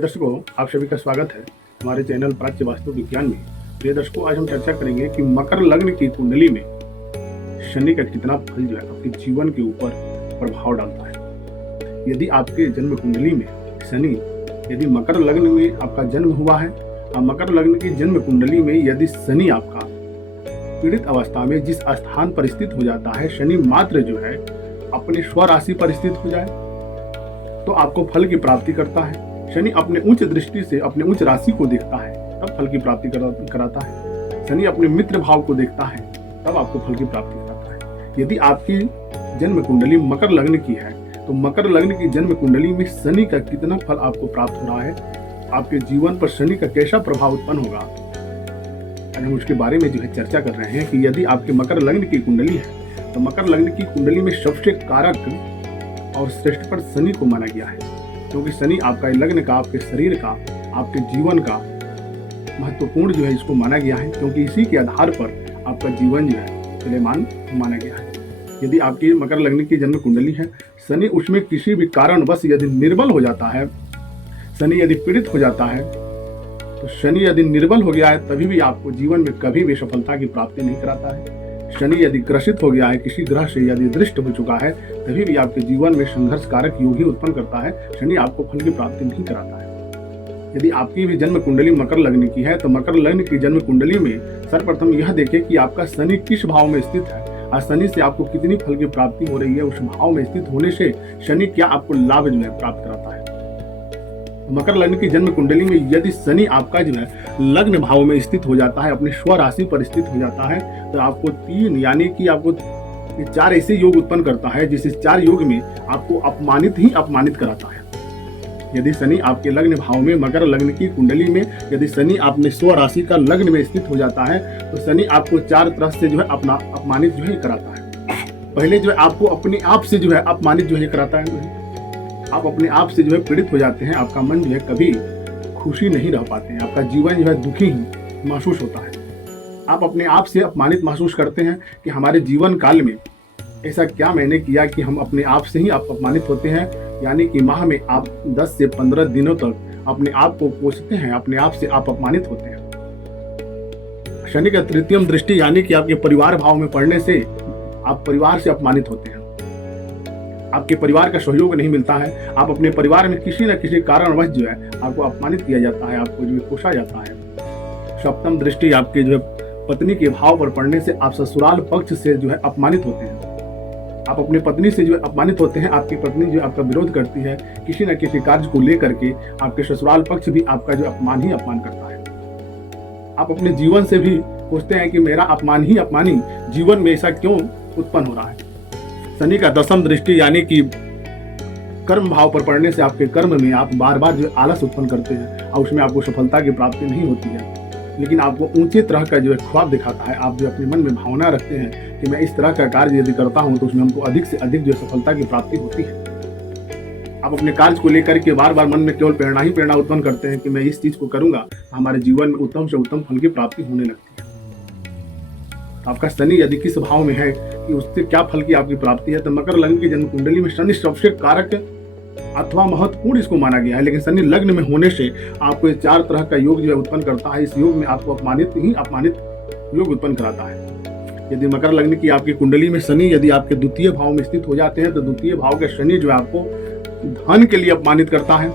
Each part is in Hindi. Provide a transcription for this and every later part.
प्रिय दर्शकों, आप सभी का स्वागत है हमारे चैनल प्राच्य वास्तु विज्ञान में। प्रिय दर्शकों, आज हम चर्चा करेंगे कि मकर लग्न की कुंडली में शनि का कितना फल जो है आपके जीवन के ऊपर प्रभाव डालता है। यदि आपके जन्म कुंडली में शनि, यदि मकर लग्न में आपका जन्म हुआ है और मकर लग्न की जन्म कुंडली में यदि शनि आपका पीड़ित अवस्था में जिस स्थान पर स्थित हो जाता है, शनि मात्र जो है अपने स्वराशि पर स्थित हो जाए तो आपको फल की प्राप्ति करता है। शनि अपने उच्च दृष्टि से अपने उच्च राशि को देखता है तब फल की प्राप्ति कराता है। शनि अपने मित्र भाव को देखता है तब आपको फल की प्राप्ति कराता है। यदि आपकी जन्म कुंडली मकर लग्न की है तो मकर लग्न की जन्म कुंडली में शनि का कितना फल आपको प्राप्त हो रहा है, आपके जीवन पर शनि का कैसा प्रभाव उत्पन्न होगा, हम उसके बारे में जो है चर्चा कर रहे हैं कि यदि आपके मकर लग्न की कुंडली है तो मकर लग्न की कुंडली में सबसे कारक और श्रेष्ठ पर शनि को माना गया है, क्योंकि शनि आपका लग्न का, आपके शरीर का, आपके जीवन का महत्वपूर्ण जो है इसको माना गया है, क्योंकि इसी के आधार पर आपका जीवन जो है चलमान माना गया है। यदि आपकी मकर लग्न की जन्म कुंडली है, शनि उसमें किसी भी कारणवश यदि निर्बल हो जाता है, शनि यदि पीड़ित हो जाता है, तो शनि यदि निर्बल हो गया है तभी भी आपको जीवन में कभी भी सफलता की प्राप्ति नहीं कराता है। शनि यदि ग्रसित हो गया है, किसी ग्रह से यदि दृष्ट हो चुका है, तभी भी आपके जीवन में संघर्ष कारक योग ही उत्पन्न करता है। शनि आपको फल की प्राप्ति नहीं कराता है। यदि आपकी भी जन्म कुंडली मकर लग्न की है तो मकर लग्न की जन्म कुंडली में सर्वप्रथम यह देखें कि आपका शनि किस भाव में स्थित है और शनि से आपको कितनी फल की प्राप्ति हो रही है। उस भाव में स्थित होने से शनि क्या आपको लाभ जो है प्राप्त कराता है। मकर लग्न की जन्म कुंडली में यदि शनि आपका जो है लग्न भाव में स्थित हो जाता है, अपने स्वराशि पर स्थित हो जाता है, तो आपको 3 यानी कि आपको 4 ऐसे योग उत्पन्न करता है जिस 4 योग में आपको अपमानित ही अपमानित कराता है। यदि शनि आपके लग्न भाव में मकर लग्न की कुंडली में यदि शनि अपने स्वराशि का लग्न में स्थित हो जाता है तो शनि आपको 4 तरह से जो है अपना अपमानित जो है कराता है। पहले जो है आपको अपने आप से जो है अपमानित जो है कराता है। आप अपने आप से जो है पीड़ित हो जाते हैं, आपका मन जो है कभी खुशी नहीं रह पाते हैं, आपका जीवन जो है दुखी ही महसूस होता है। आप अपने आप से अपमानित महसूस करते हैं कि हमारे जीवन काल में ऐसा क्या मैंने किया कि हम अपने आप से ही आप अपमानित होते हैं। यानी कि माह में आप 10 से 15 दिनों तक अपने आप को कोसते हैं, अपने आप से आप अपमानित होते हैं। शनि का तृतीयम दृष्टि यानी कि आपके परिवार भाव में पड़ने से आप परिवार से अपमानित होते हैं, आपके परिवार का सहयोग नहीं मिलता है, आप अपने परिवार में किसी न किसी कारणवश जो है आपको अपमानित किया जाता है, आपको जो है कोसा जाता है। सप्तम दृष्टि आपके जो है पत्नी के भाव पर पड़ने से आप ससुराल पक्ष से जो है अपमानित होते हैं। आप अपनी पत्नी से जो है अपमानित होते हैं, आपकी पत्नी जो आपका विरोध करती है, किसी न किसी कार्य को लेकर के आपके ससुराल पक्ष भी आपका जो अपमान ही अपमान करता है। आप अपने जीवन से भी सोचते हैं कि मेरा अपमान ही अपमानी जीवन में ऐसा क्यों उत्पन्न हो रहा है। शनि का दसम दृष्टि यानी कि कर्म भाव पर पड़ने से आपके कर्म में आप बार बार जो आलस उत्पन्न करते हैं और उसमें आपको सफलता की प्राप्ति नहीं होती है, लेकिन आपको ऊंचे तरह का जो है ख्वाब दिखाता है। आप जो अपने मन में भावना रखते हैं कि मैं इस तरह का कार्य यदि करता हूं तो उसमें हमको अधिक से अधिक जो सफलता की प्राप्ति होती है। आप अपने कार्य को लेकर के बार बार मन में केवल प्रेरणा ही प्रेरणा उत्पन्न करते हैं कि मैं इस चीज को करूंगा, हमारे जीवन में उत्तम से उत्तम फल की प्राप्ति होने लगती है। आपका शनि यदि किस भाव में है कि उससे क्या फल की आपकी प्राप्ति है, तो मकर लग्न की जन्म कुंडली में शनि सबसे कारक अथवा महत्वपूर्ण इसको माना गया है। लेकिन शनि लग्न में होने से आपको ये 4 तरह का योग जो है उत्पन्न करता है। इस योग में आपको अपमानित ही अपमानित योग उत्पन्न कराता है। यदि मकर लग्न की आपकी कुंडली में शनि यदि आपके द्वितीय भाव में स्थित हो जाते हैं तो द्वितीय भाव के शनि जो है आपको धन के लिए अपमानित करता है।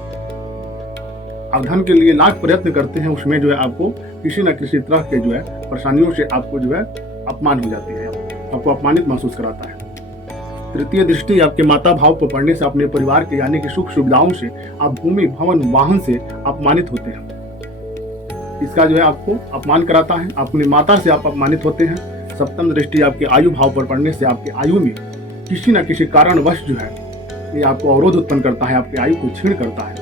आप धन के लिए लाख प्रयत्न करते हैं, उसमें जो है आपको किसी न किसी तरह के जो है परेशानियों से आपको जो है अपमान हो जाती है, आपको अपमानित महसूस कराता है। तृतीय दृष्टि आपके माता भाव पर पड़ने से अपने परिवार के यानी कि सुख सुविधाओं से आप भूमि भवन वाहन से अपमानित होते हैं। इसका जो है आपको अपमान कराता है, अपनी माता से आप अपमानित होते हैं। सप्तम दृष्टि आपके आयु भाव पर पड़ने से आपके आयु में किसी न किसी कारणवश जो है ये आपको अवरोध उत्पन्न करता है, आपके आयु को छीण करता है।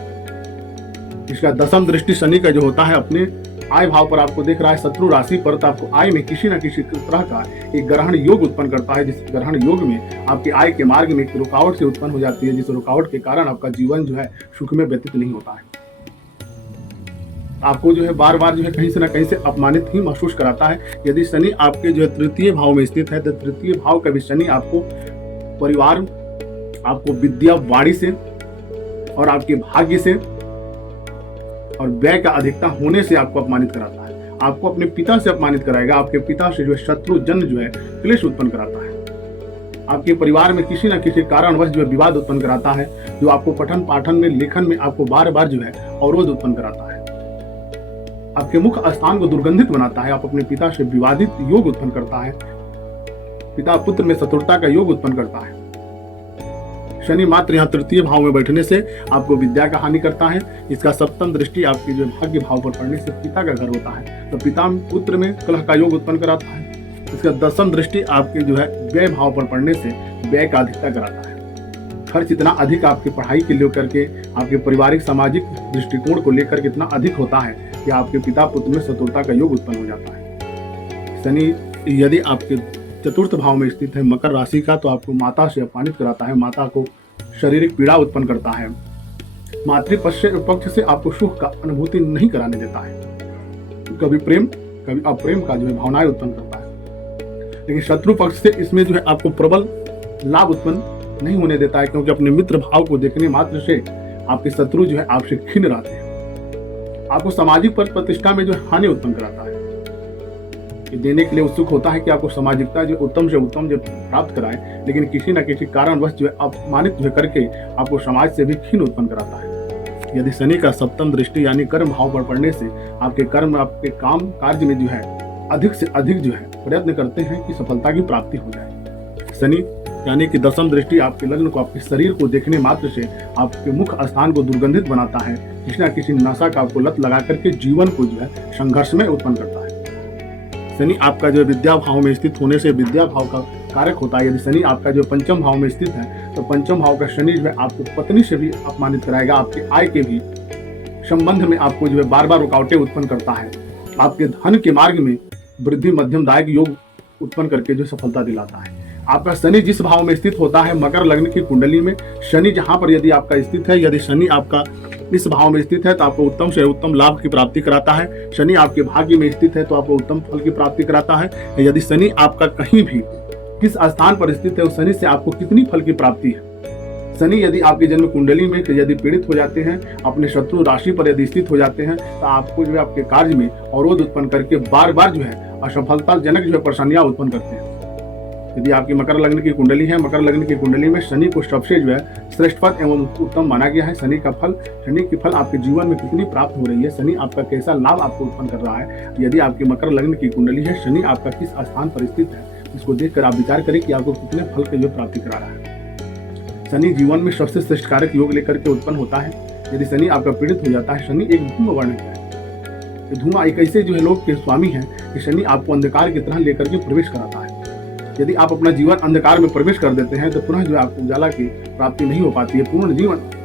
इसका दसम दृष्टि शनि का जो होता है अपने आय भाव पर आपको देख रहा है शत्रु राशि पर, तो आपको आय में किसी न किसी तरह का एक ग्रहण योग उत्पन्न करता है। जिस ग्रहण योग में आपके आय के मार्ग में एक रुकावट से उत्पन्न हो जाती है, जिस रुकावट के कारण आपका जीवन जो है सुख में व्यतीत नहीं होता है। आपको जो है बार बार जो है कहीं से ना कहीं से अपमानित ही महसूस कराता है। यदि शनि आपके जो है तृतीय भाव में स्थित है तो तृतीय भाव का भी शनि आपको परिवार, आपको विद्या वाणी से और आपके भाग्य से और व्यय का अधिकता होने से आपको अपमानित कराता है। आपको अपने पिता से अपमानित कराएगा। आपके पिता से जो है शत्रु जन जो है क्लेश उत्पन्न कराता है। आपके परिवार में किसी न किसी कारणवश जो है विवाद उत्पन्न कराता है, जो आपको पठन पाठन में लेखन में आपको बार बार जो है अवरोध उत्पन्न कराता है। आपके मुख स्थान को दुर्गंधित बनाता है। आप अपने पिता से विवादित योग उत्पन्न करता है। पिता पुत्र में शत्रुता का योग उत्पन्न करता है। शनि मात्र यहाँ तृतीय भाव में बैठने से आपको विद्या का हानि करता है। इसका सप्तम दृष्टि आपके जो भाग्य भाव पर पड़ने से पिता का घर होता है, तो पिता पुत्र में कलह का योग उत्पन्न कराता है। इसका दसम दृष्टि आपके जो है व्यय भाव पर पड़ने से व्यय का अधिकता कराता है। खर्च इतना अधिक आपकी पढ़ाई के लिए करके, आपके पारिवारिक सामाजिक दृष्टिकोण को लेकर कितना अधिक होता है कि आपके पिता पुत्र में शत्रुता का योग उत्पन्न हो जाता है। शनि यदि आपके चतुर्थ भाव में स्थित है मकर राशि का, तो आपको माता से अपमानित कराता है। माता को शारीरिक पीड़ा उत्पन्न करता है। मातृ पक्ष से आपको सुख का अनुभूति नहीं कराने देता है। कभी प्रेम कभी अप्रेम का जो है भावनाएं उत्पन्न करता है। लेकिन शत्रु पक्ष से इसमें जो है आपको प्रबल लाभ उत्पन्न नहीं होने देता है, क्योंकि अपने मित्र भाव को देखने मात्र से आपके शत्रु जो है आपसे खिन्न रहते हैं। आपको सामाजिक पद प्रतिष्ठा में जो हानि उत्पन्न कराता है। ये देने के लिए उत्सुक होता है कि आपको सामाजिकता जो उत्तम से उत्तम जो प्राप्त कराए, लेकिन किसी न किसी कारणवश जो है अपमानित जो करके आपको समाज से भी खिन्न उत्पन्न कराता है। यदि शनि का सप्तम दृष्टि यानी कर्म भाव पर पड़ने से आपके कर्म आपके काम कार्य में जो है अधिक से अधिक जो है प्रयत्न करते हैं कि सफलता की प्राप्ति हो जाए। शनि यानी कि दसम दृष्टि आपके लग्न को, आपके शरीर को देखने मात्र से आपके मुख स्थान को दुर्गंधित बनाता है। किसी न किसी नशा का आपको लत लगा करके जीवन को जो है संघर्ष में उत्पन्न करता है। शनि आपका जो विद्या भाव में स्थित होने से विद्या भाव का कारक होता है। यदि शनि आपका जो पंचम भाव में स्थित है, तो पंचम भाव का शनि जो है आपको पत्नी से भी अपमानित कराएगा। आपके आय के भी संबंध में आपको जो है बार बार रुकावटें उत्पन्न करता है। आपके धन के मार्ग में वृद्धि मध्यम दायक योग उत्पन्न करके जो सफलता दिलाता है। आपका शनि जिस भाव में स्थित होता है मकर लग्न की कुंडली में, शनि जहां पर यदि आपका स्थित है, यदि शनि आपका इस भाव में स्थित है तो आपको उत्तम से उत्तम लाभ की प्राप्ति कराता है। शनि आपके भाग्य में स्थित है तो आपको उत्तम फल की प्राप्ति कराता है। यदि शनि आपका कहीं भी किस स्थान पर स्थित है, उस शनि से आपको कितनी फल की प्राप्ति है। शनि यदि आपकी जन्म कुंडली में यदि पीड़ित हो जाते हैं, अपने शत्रु राशि पर यदि स्थित हो जाते हैं, तो आपको जो है आपके कार्य में अवरोध उत्पन्न करके बार बार जो है असफलता जनक जो है परेशानियां उत्पन्न करते हैं। यदि आपकी मकर लग्न की कुंडली है, मकर लग्न की कुंडली में शनि को सबसे जो है श्रेष्ठ फल एवं उत्तम माना गया है। शनि की फल आपके जीवन में कितनी प्राप्त हो रही है, शनि आपका कैसा लाभ आपको उत्पन्न कर रहा है। यदि आपकी मकर लग्न की कुंडली है, शनि आपका किस स्थान पर स्थित है, इसको देखकर आप विचार करें कि आपको कितने फल की जो प्राप्ति करा रहा है। शनि जीवन में सबसे श्रेष्ठ कारक योग लेकर के उत्पन्न होता है। यदि शनि आपका पीड़ित हो जाता है, शनि एक धूम वर्ण है। धुआं एक ऐसे जो है लोग के स्वामी है कि शनि आपको अंधकार की तरह लेकर के प्रवेश कराता है। यदि आप अपना जीवन अंधकार में प्रवेश कर देते हैं तो पुनः जो है आपको उजाला की प्राप्ति नहीं हो पाती है। पूर्ण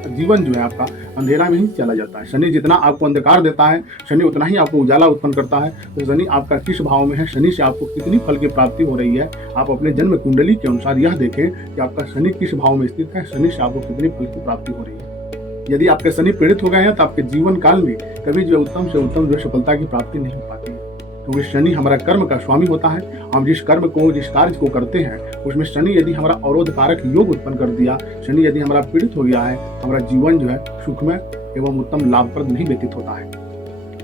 जीवन जो है आपका अंधेरा में ही चला जाता है। शनि जितना आपको अंधकार देता है, शनि उतना ही आपको उजाला उत्पन्न करता है। तो शनि आपका किस भाव में है, शनि से आपको कितनी फल की प्राप्ति हो रही है, आप अपने जन्म कुंडली के अनुसार यह देखें कि आपका शनि किस भाव में स्थित है, शनि से आपको कितनी फल की प्राप्ति हो रही है। यदि आपके शनि पीड़ित हो गए हैं तो आपके जीवन काल में कभी जो उत्तम से उत्तम जो सफलता की प्राप्ति नहीं हो पाती है, क्योंकि शनि हमारा कर्म का स्वामी होता है। हम जिस कर्म को, जिस कार्य को करते हैं, उसमें शनि यदि हमारा अवरोध कारक योग उत्पन्न कर दिया, शनि यदि हमारा पीड़ित हो गया है, हमारा जीवन जो है सुखमय एवं उत्तम लाभप्रद नहीं व्यतीत होता है।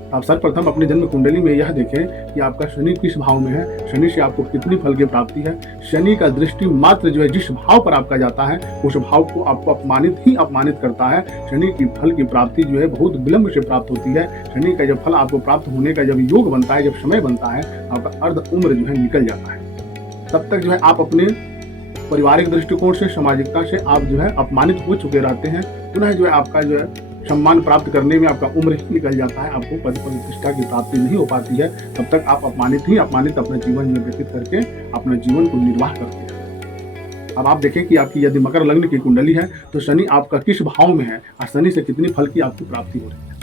आप सर्वप्रथम अपनी जन्म कुंडली में यह देखें कि आपका शनि किस भाव में है, शनि से आपको कितनी फल की प्राप्ति है। शनि का दृष्टि मात्र जो है जिस भाव पर आपका जाता है, उस भाव को आपको अपमानित करता है। शनि की फल की प्राप्ति जो है बहुत विलंब से प्राप्त होती है। शनि का जब फल आपको प्राप्त होने का जब योग बनता है, जब समय बनता है, आपका अर्ध उम्र जो है निकल जाता है। तब तक जो है आप अपने पारिवारिक दृष्टिकोण से, सामाजिकता से आप जो है अपमानित हो चुके रहते हैं। पुनः जो है आपका जो है सम्मान प्राप्त करने में आपका उम्र ही निकल जाता है, आपको पद प्रतिष्ठा की प्राप्ति नहीं हो पाती है। तब तक आप अपमानित अपने जीवन में व्यतीत करके अपने जीवन को निर्वाह करते हैं। अब आप देखें कि आपकी यदि मकर लग्न की कुंडली है तो शनि आपका किस भाव में है और शनि से कितनी फल की आपकी प्राप्ति हो रही है।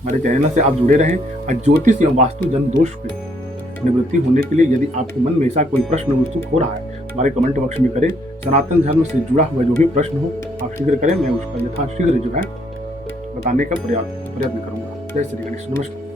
हमारे चैनल से आप जुड़े रहें और ज्योतिष एवं वास्तु जन दोष की निवृत्ति होने के लिए यदि आपके मन में ऐसा कोई प्रश्न उत्सुक हो रहा है, हमारे कमेंट बॉक्स में करें। सनातन धर्म से जुड़ा हुआ जो भी प्रश्न हो आप शीघ्र करें, मैं उसका यथाशीघ्र जो है बताने का प्रयत्न करूंगा। जय श्री गणेश। नमस्कार।